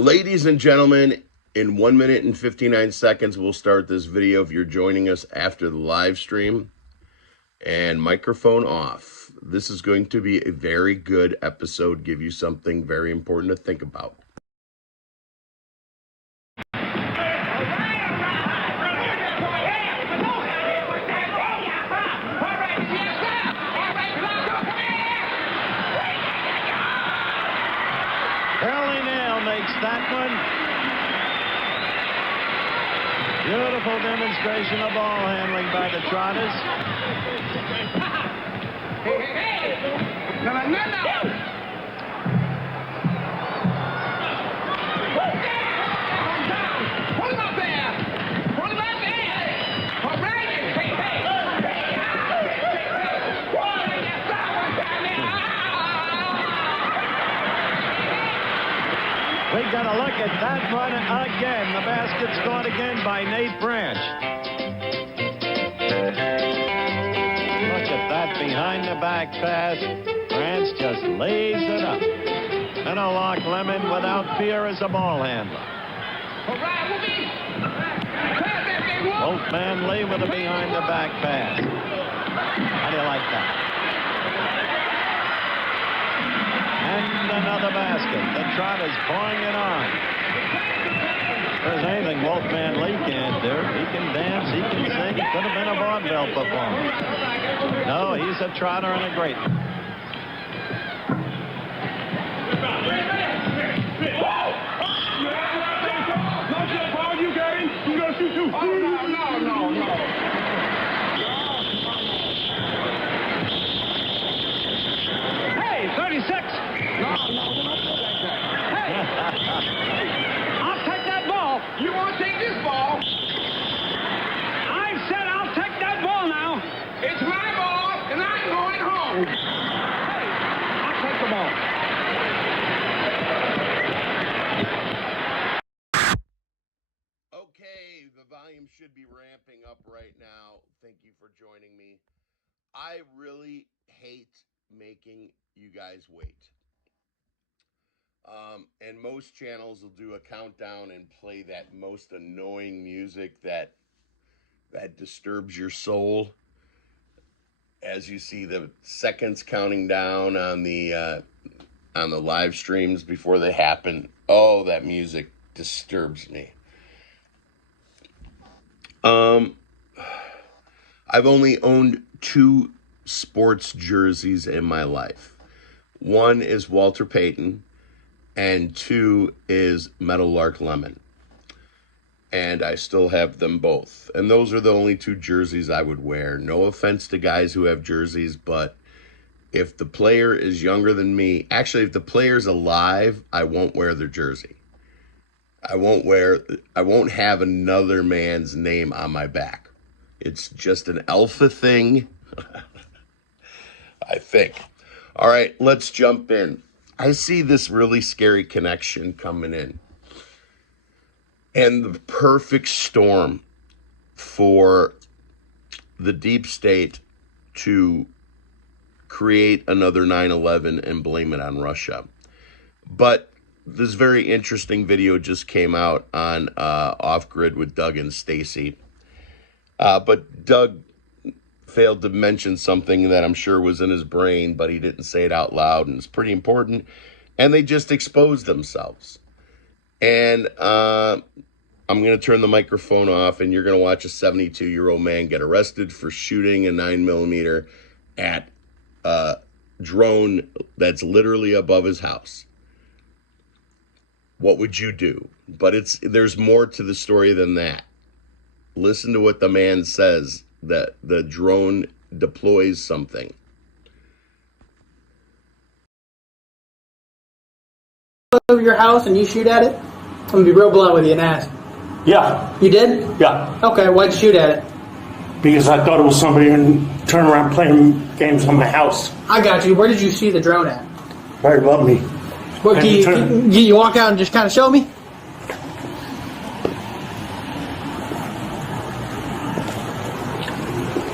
Ladies and gentlemen, in 1 minute and 59 seconds, we'll start this video if you're joining us after the live stream. And microphone off. This is going to be a very good episode, give you something very important to think about. Makes that one. Beautiful demonstration of ball handling by the Trotters. Hey. No. Hold him up there. Hold him up there. All right. We're going to look at that one again. The basket scored again by Nate Branch. Look at that behind-the-back pass. Branch just lays it up. And a lock Lemon without fear as a ball handler. Wolfman Lee with a behind-the-back pass. How do you like that? And another basket. The Trotters pouring it on. If there's anything Wolfman Lee can't do, he can dance, he can sing. He could have been a vaudeville performer. No, he's a Trotter and a great one. No. Hey, 36. No. Hey. I'll take that ball. You want to take this ball? I said I'll take that ball now. It's my ball, and I'm going home. Hey, I'll take the ball. Okay, the volume should be ramping up right now. Thank you for joining me. I really hate making you guys wait. And most channels will do a countdown and play that most annoying music that disturbs your soul as you see the seconds counting down on the live streams before they happen. Oh, that music disturbs me. I've only owned 2 sports jerseys in my life. One is Walter Payton, and 2 is Meadowlark Lemon. And I still have them both. And those are the only 2 jerseys I would wear. No offense to guys who have jerseys, but if the player is younger than me, actually, if the player's alive, I won't wear their jersey. I won't have another man's name on my back. It's just an alpha thing, I think. All right, let's jump in. I see this really scary connection coming in. And the perfect storm for the deep state to create another 9/11 and blame it on Russia. But this very interesting video just came out on Off Grid with Doug and Stacy. But Doug failed to mention something that I'm sure was in his brain, but he didn't say it out loud, and it's pretty important. And they just exposed themselves. And I'm going to turn the microphone off, and you're going to watch a 72-year-old man get arrested for shooting a 9mm at a drone that's literally above his house. What would you do? But there's more to the story than that. Listen to what the man says, that the drone deploys something. Over your house and you shoot at it? I'm gonna be real blunt with you and ask. Yeah. You did? Yeah. Okay, why'd you shoot at it? Because I thought it was somebody and turn around playing games on my house. I got you. Where did you see the drone at? Right above me. What, can you walk out and just kind of show me?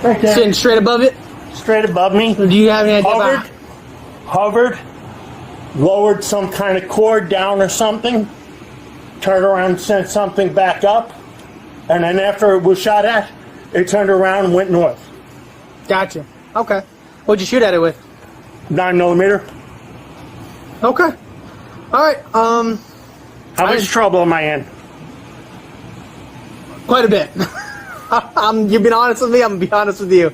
Right there. Sitting straight above it? Straight above me. Do you have any idea? Hovered, lowered some kind of cord down or something, turned around and sent something back up, and then after it was shot at, it turned around and went north. Gotcha. Okay. What'd you shoot at it with? 9mm. Okay. All right. How much trouble am I in? Quite a bit. You've been honest with me. I'm gonna be honest with you.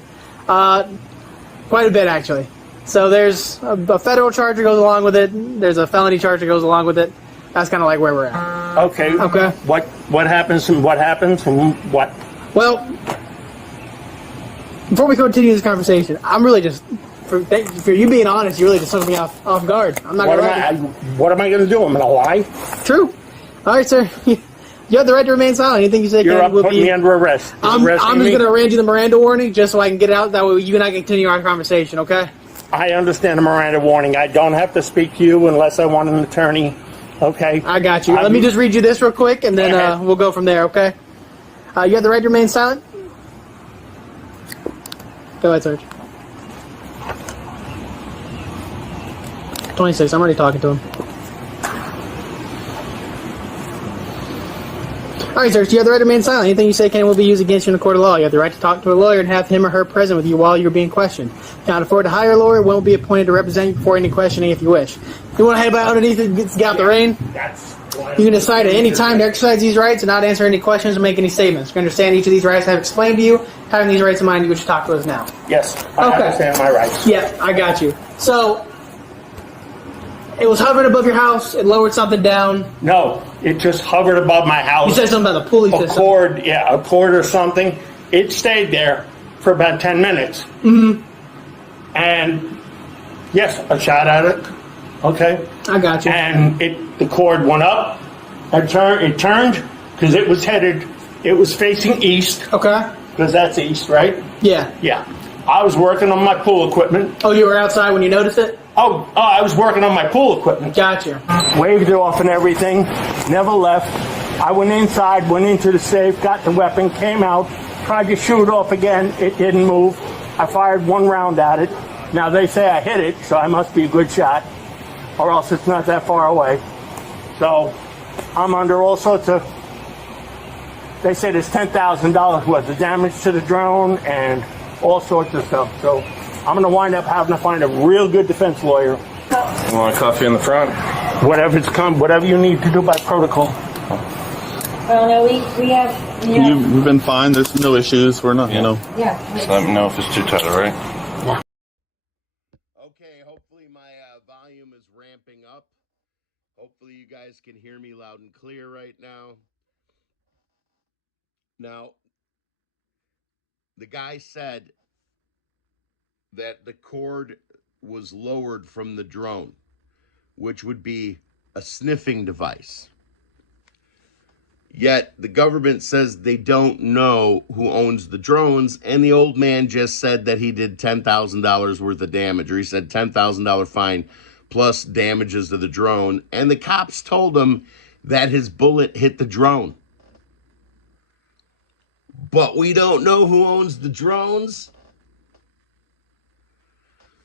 Quite a bit, actually. So there's a federal charge that goes along with it. There's a felony charge that goes along with it. That's kind of like where we're at. Okay. Okay. What happens and what happens and what? Well, before we continue this conversation, I'm really just for you being honest. You really just took me off guard. I'm not gonna lie. What am I going to do? I'm going to lie? True. All right, sir. You have the right to remain silent. Anything you say You're up putting me under arrest. I'm just going to arrange you the Miranda warning just so I can get it out. That way you and I can continue our conversation, okay? I understand the Miranda warning. I don't have to speak to you unless I want an attorney, okay? I got you. Let me just read you this real quick, and then we'll go from there, okay? You have the right to remain silent? Go ahead, Serge. 26. I'm already talking to him. All right, sir. So you have the right to remain silent. Anything you say can and will be used against you in a court of law. You have the right to talk to a lawyer and have him or her present with you while you're being questioned. If you can't afford to hire a lawyer, one will be appointed to represent you before any questioning if you wish. If you want to head out underneath it, get out the rain. You can decide at any time to exercise these rights and not answer any questions or make any statements. You can understand each of these rights I have explained to you. Having these rights in mind, you should talk to us now. Yes, I understand my rights. Yeah, I got you. So, it was hovering above your house. It lowered something down. No, it just hovered above my house. You said something about the pulley system. A cord or something. It stayed there for about 10 minutes. Mm-hmm. And, yes, I shot at it. Okay? I got you. And the cord went up. It turned because it was facing east. Okay. Because that's east, right? Yeah. Yeah. I was working on my pool equipment. Oh, you were outside when you noticed it? Oh, I was working on my pool equipment. Gotcha. Waved it off and everything. Never left. I went inside, went into the safe, got the weapon, came out, tried to shoot it off again. It didn't move. I fired one round at it. Now they say I hit it, so I must be a good shot, or else it's not that far away. So I'm under all sorts of, they say there's $10,000 worth of damage to the drone and all sorts of stuff. So I'm going to wind up having to find a real good defense lawyer. You want a coffee in the front? Whatever you need to do by protocol. Well, no, we have, you know. We've been fine. There's no issues. We're not, Yeah. Just let me know if it's too tight, all right? Okay, hopefully my volume is ramping up. Hopefully you guys can hear me loud and clear right now. Now, the guy said that the cord was lowered from the drone, which would be a sniffing device. Yet the government says they don't know who owns the drones, and the old man just said that he did $10,000 worth of damage, or he said $10,000 fine plus damages to the drone, and the cops told him that his bullet hit the drone. But we don't know who owns the drones.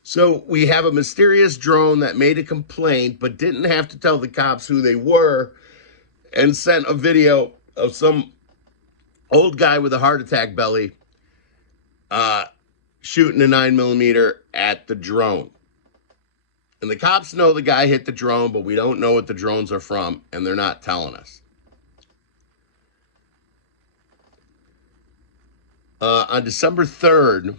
So we have a mysterious drone that made a complaint but didn't have to tell the cops who they were, and sent a video of some old guy with a heart attack belly shooting a 9mm at the drone. And the cops know the guy hit the drone, but we don't know what the drones are from, and they're not telling us. On December 3rd,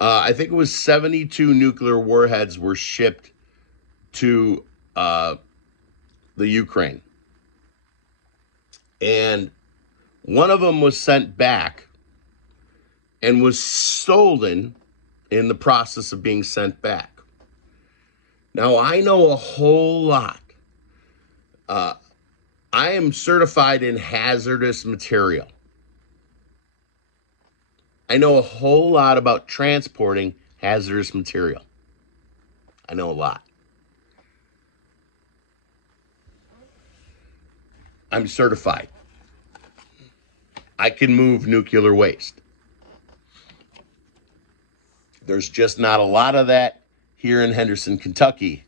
I think it was 72 nuclear warheads were shipped to the Ukraine. And one of them was sent back and was stolen in the process of being sent back. Now, I know a whole lot. I am certified in hazardous material. I know a whole lot about transporting hazardous material. I know a lot. I'm certified. I can move nuclear waste. There's just not a lot of that here in Henderson, Kentucky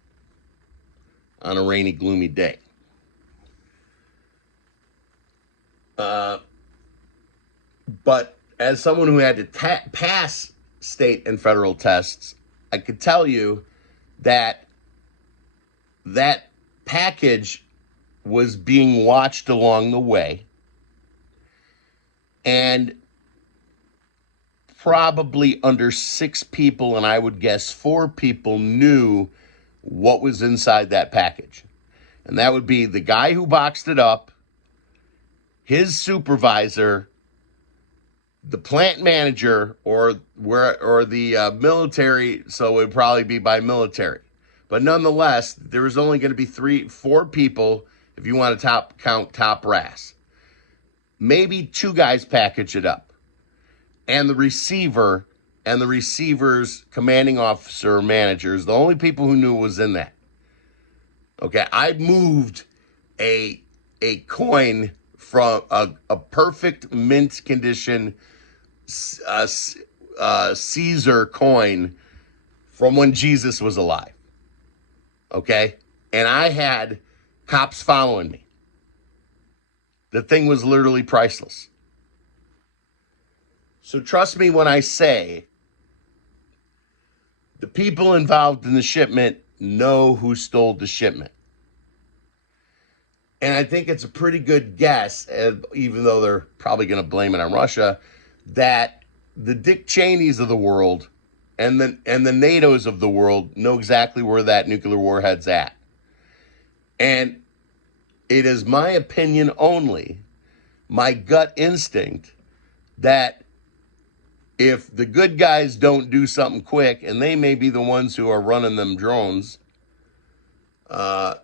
on a rainy, gloomy day. But as someone who had to pass state and federal tests, I could tell you that that package was being watched along the way, and probably under 6 people, and I would guess 4 people, knew what was inside that package. And that would be the guy who boxed it up, his supervisor, the plant manager, or the military, so it would probably be by military. But nonetheless, there was only going to be 4 people if you want to count top brass. Maybe 2 guys package it up. And the receiver and the receiver's commanding officer or managers, the only people who knew was in that. Okay, I moved a coin from a perfect mint condition Caesar coin from when Jesus was alive. Okay, and I had cops following me. The thing was literally priceless. So trust me when I say the people involved in the shipment know who stole the shipment. And I think it's a pretty good guess, even though they're probably going to blame it on Russia, that the Dick Cheneys of the world and the NATOs of the world know exactly where that nuclear warhead's at. And it is my opinion only, my gut instinct, that if the good guys don't do something quick, and they may be the ones who are running them drones, that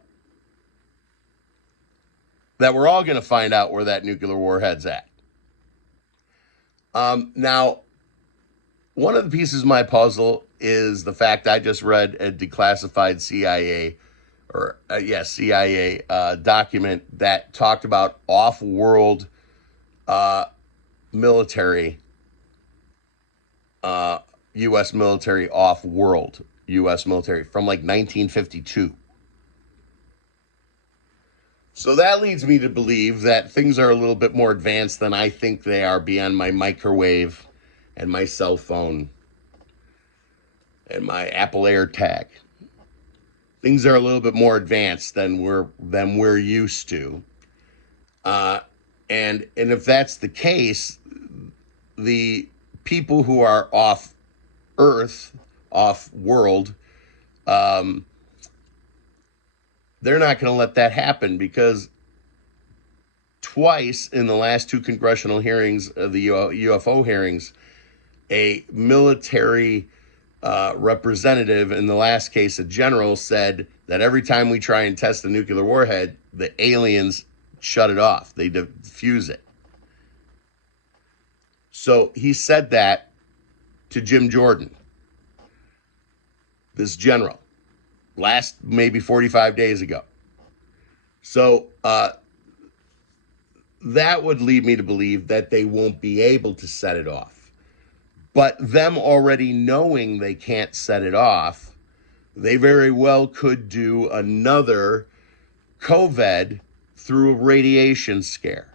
we're all going to find out where that nuclear warhead's at. Now, one of the pieces of my puzzle is the fact I just read a declassified CIA document that talked about off-world military, U.S. military, off-world U.S. military from like 1952. So that leads me to believe that things are a little bit more advanced than I think they are beyond my microwave and my cell phone and my Apple AirTag. Things are a little bit more advanced than we're used to. And if that's the case, the people who are off Earth, off world, they're not going to let that happen, because twice in the last 2 congressional hearings, the UFO hearings, a military representative, in the last case a general, said that every time we try and test the nuclear warhead, the aliens shut it off. They defuse it. So he said that to Jim Jordan, this general, last maybe 45 days ago. So that would lead me to believe that they won't be able to set it off. But them already knowing they can't set it off, they very well could do another COVID through a radiation scare.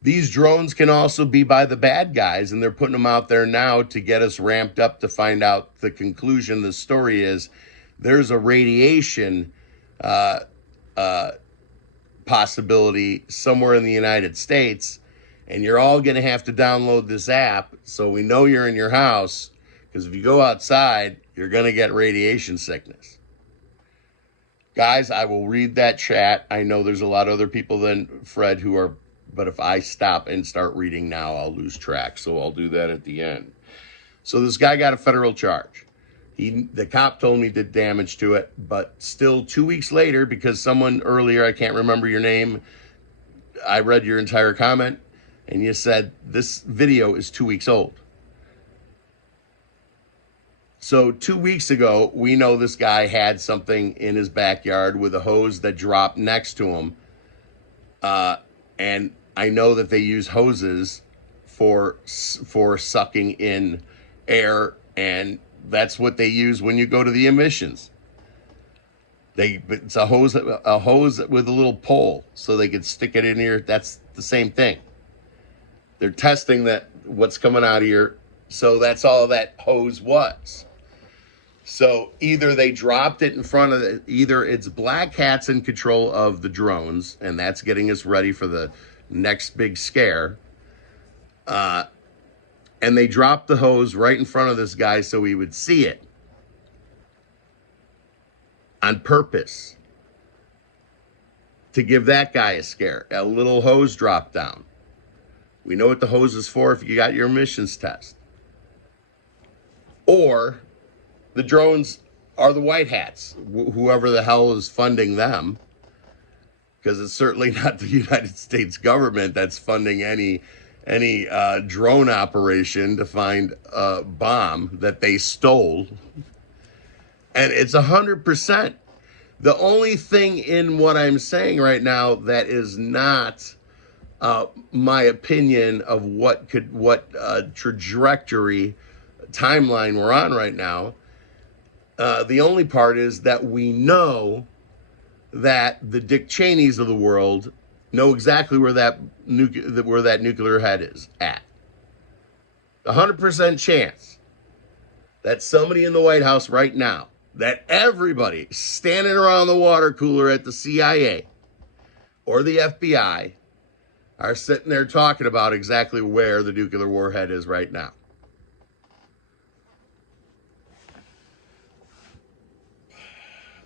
These drones can also be by the bad guys, and they're putting them out there now to get us ramped up to find out the conclusion. The story is there's a radiation possibility somewhere in the United States, and you're all going to have to download this app so we know you're in your house, because if you go outside, you're going to get radiation sickness. Guys, I will read that chat. I know there's a lot of other people than Fred who are, but if I stop and start reading now, I'll lose track, so I'll do that at the end. So this guy got a federal charge. The cop told me did damage to it, but still 2 weeks later, because someone earlier, I can't remember your name, I read your entire comment, and you said this video is 2 weeks old. So 2 weeks ago, we know this guy had something in his backyard with a hose that dropped next to him. And I know that they use hoses for sucking in air, and that's what they use when you go to the emissions. It's a hose with a little pole, so they could stick it in here. That's the same thing. They're testing that what's coming out of here. So that's all that hose was. So either they dropped it in front of either it's black hats in control of the drones, and that's getting us ready for the next big scare. And they dropped the hose right in front of this guy so he would see it on purpose to give that guy a scare. A little hose drop down. We know what the hose is for if you got your emissions test. Or the drones are the white hats, whoever the hell is funding them, because it's certainly not the United States government that's funding any drone operation to find a bomb that they stole. And it's 100%. The only thing in what I'm saying right now that is not my opinion of what trajectory timeline we're on right now. The only part is that we know that the Dick Cheneys of the world know exactly where that nuclear head is at. 100% chance that somebody in the White House right now, that everybody standing around the water cooler at the CIA or the FBI are sitting there talking about exactly where the nuclear warhead is right now.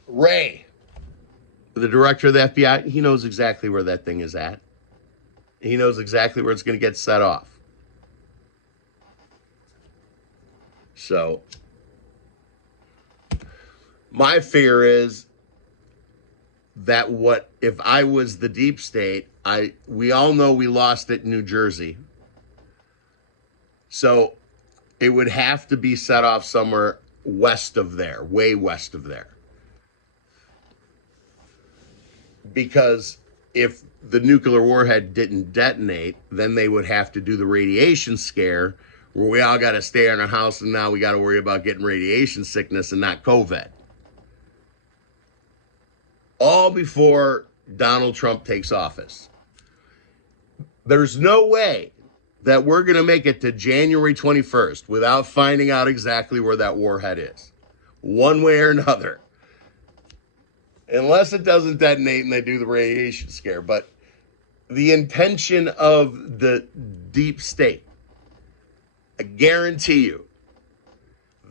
Ray, the director of the FBI, he knows exactly where that thing is at. He knows exactly where it's going to get set off. So, my fear is that if I was the deep state, we all know we lost it in New Jersey. So, it would have to be set off somewhere west of there, way west of there. Because if the nuclear warhead didn't detonate, then they would have to do the radiation scare where we all got to stay in our house and now we got to worry about getting radiation sickness and not COVID. All before Donald Trump takes office. There's no way that we're going to make it to January 21st without finding out exactly where that warhead is. One way or another. Unless it doesn't detonate and they do the radiation scare. But the intention of the deep state, I guarantee you,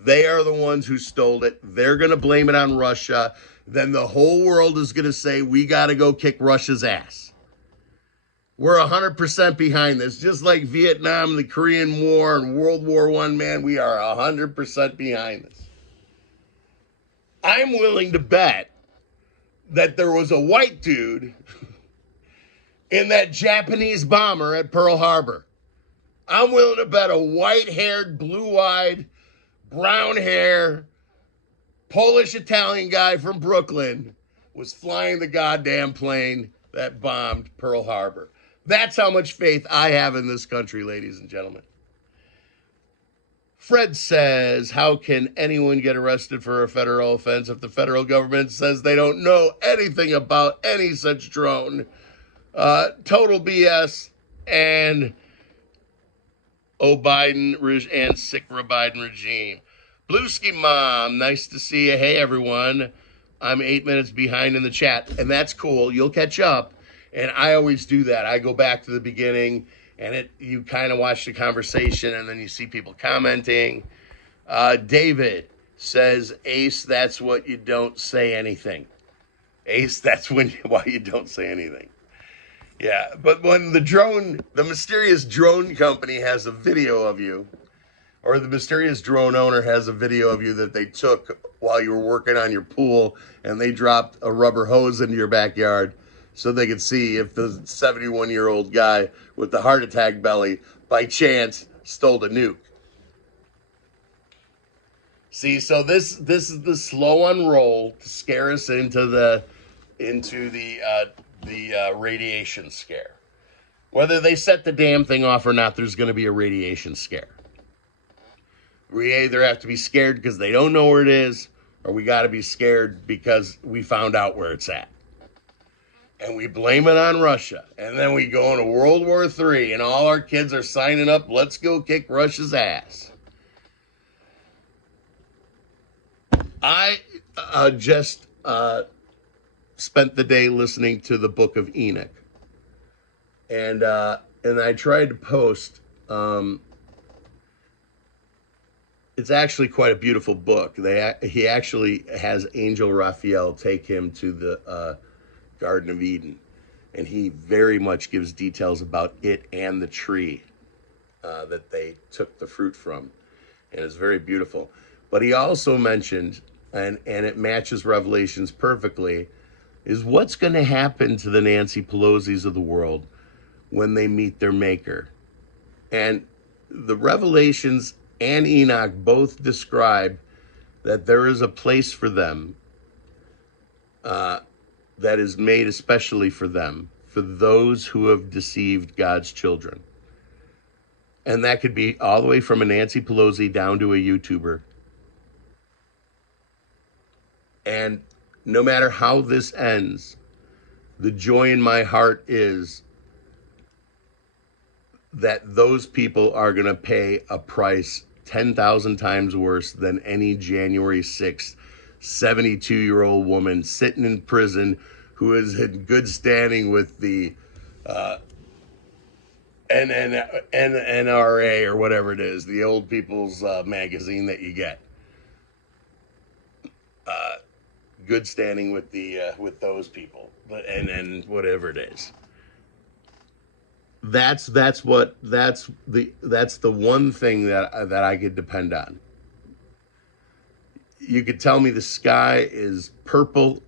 they are the ones who stole it. They're going to blame it on Russia. Then the whole world is going to say, we got to go kick Russia's ass. We're 100% behind this. Just like Vietnam, the Korean War, and World War I, man, we are 100% behind this. I'm willing to bet that there was a white dude in that Japanese bomber at Pearl Harbor. I'm willing to bet a white-haired, blue-eyed, brown hair, Polish-Italian guy from Brooklyn was flying the goddamn plane that bombed Pearl Harbor. That's how much faith I have in this country, ladies and gentlemen. Fred says, how can anyone get arrested for a federal offense if the federal government says they don't know anything about any such drone? Total BS. And Biden and Sikra Biden regime. Blueski Mom, nice to see you. Hey, everyone. I'm 8 minutes behind in the chat, and that's cool. You'll catch up. And I always do that. I go back to the beginning, and you kind of watch the conversation, and then you see people commenting. David says, Ace, that's what you don't say anything. Ace, that's why you don't say anything. Yeah, but when the mysterious drone company has a video of you, or the mysterious drone owner has a video of you that they took while you were working on your pool, and they dropped a rubber hose into your backyard so they could see if the 71-year-old guy with the heart attack belly by chance stole a nuke. See, so this is the slow unroll to scare us into the radiation scare. Whether they set the damn thing off or not, there's going to be a radiation scare. We either have to be scared because they don't know where it is, or we got to be scared because we found out where it's at. and we blame it on Russia. And then we go into World War III, and all our kids are signing up, let's go kick Russia's ass. I just spent the day listening to the Book of Enoch. And I tried to post. It's actually quite a beautiful book. He actually has Angel Raphael take him to the Garden of Eden, and he very much gives details about it and the tree that they took the fruit from, and it's very beautiful. But he also mentioned, and it matches Revelations perfectly, is what's going to happen to the Nancy Pelosi's of the world when they meet their maker. And the Revelations and Enoch both describe that there is a place for them that is made especially for them, for those who have deceived God's children. And that could be all the way from a Nancy Pelosi down to a YouTuber. And no matter how this ends, the joy in my heart is that those people are going to pay a price 10,000 times worse than any January 6th 72-year-old woman sitting in prison who is in good standing with the NRA or whatever it is, the old people's magazine that you get. Good standing with with those people, and whatever it is. That's the one thing that I could depend on. You could tell me the sky is purple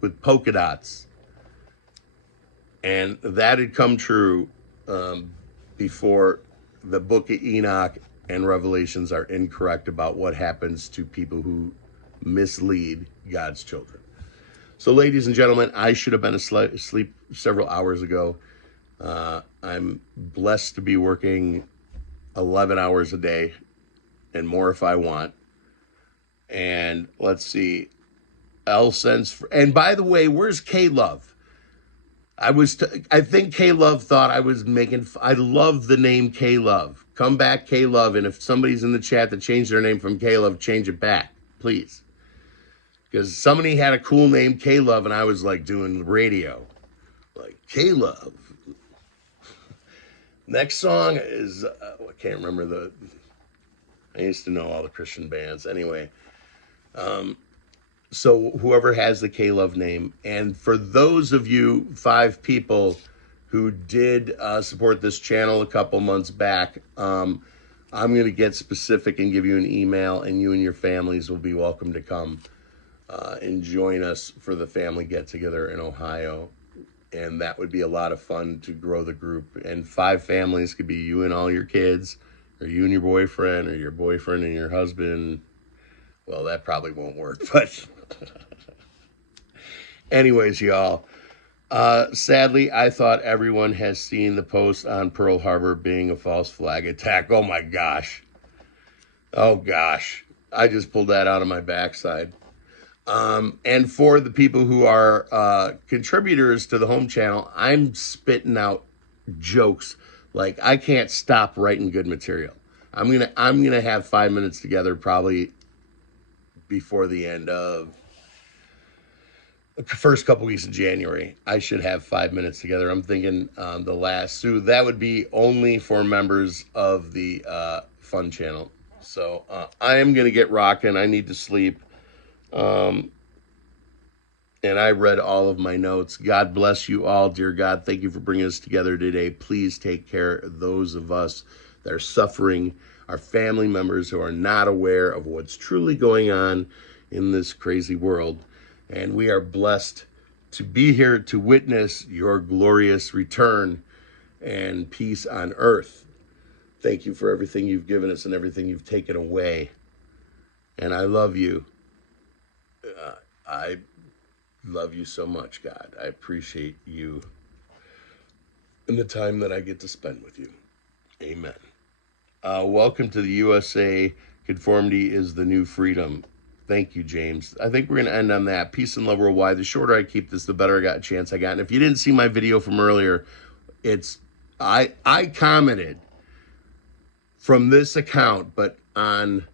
with polka dots, and that had come true before the Book of Enoch and Revelations are incorrect about what happens to people who mislead God's children. So, ladies and gentlemen, I should have been asleep several hours ago. I'm blessed to be working 11 hours a day and more if I want. And let's see, and by the way, where's K-Love? I think K-Love thought I was I love the name K-Love. Come back, K-Love. And if somebody's in the chat that changed their name from K-Love, change it back, please. Because somebody had a cool name, K-Love, and I was like doing radio. Like, K-Love. Next song is, I can't remember I used to know all the Christian bands. Anyway, so whoever has the K-Love name, and for those of you 5 people who did support this channel a couple months back, I'm going to get specific and give you an email, and you and your families will be welcome to come and join us for the family get-together in Ohio. And that would be a lot of fun to grow the group. And 5 families could be you and all your kids, or you and your boyfriend, or your boyfriend and your husband. Well, that probably won't work, but anyways, y'all. Sadly, I thought everyone has seen the post on Pearl Harbor being a false flag attack. Oh my gosh. Oh gosh. I just pulled that out of my backside. And for the people who are contributors to the home channel, I'm spitting out jokes like I can't stop writing good material. I'm gonna have 5 minutes together probably before the end of the first couple weeks of January. I should have 5 minutes together. I'm thinking so that would be only for members of the fun channel. So I am gonna get rocking. I need to sleep. And I read all of my notes. God bless you all, dear God. Thank you for bringing us together today. Please take care of those of us that are suffering, our family members who are not aware of what's truly going on in this crazy world. And we are blessed to be here to witness your glorious return and peace on earth. Thank you for everything you've given us and everything you've taken away. And I love you. I love you so much, God. I appreciate you and the time that I get to spend with you. Amen. Welcome to the USA. Conformity is the new freedom. Thank you, James. I think we're going to end on that. Peace and love worldwide. The shorter I keep this, the better I got a chance I got. And if you didn't see my video from earlier, I commented from this account, but on,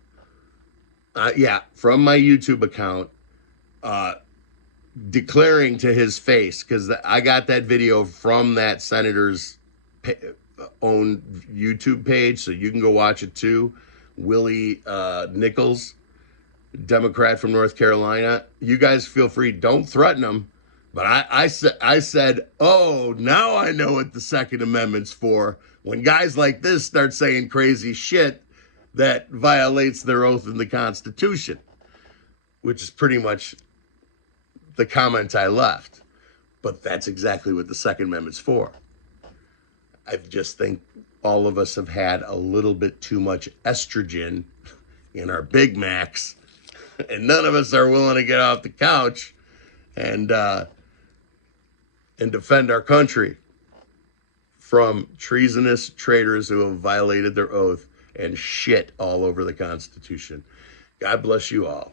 from my YouTube account, declaring to his face, because I got that video from that senator's own YouTube page, so you can go watch it too. Willie Nichols, Democrat from North Carolina. You guys feel free. Don't threaten him. But I said, oh, now I know what the Second Amendment's for. When guys like this start saying crazy shit that violates their oath in the Constitution, which is pretty much the comment I left. But that's exactly what the Second Amendment's for. I just think all of us have had a little bit too much estrogen in our Big Macs, and none of us are willing to get off the couch and defend our country from treasonous traitors who have violated their oath and shit all over the Constitution. God bless you all.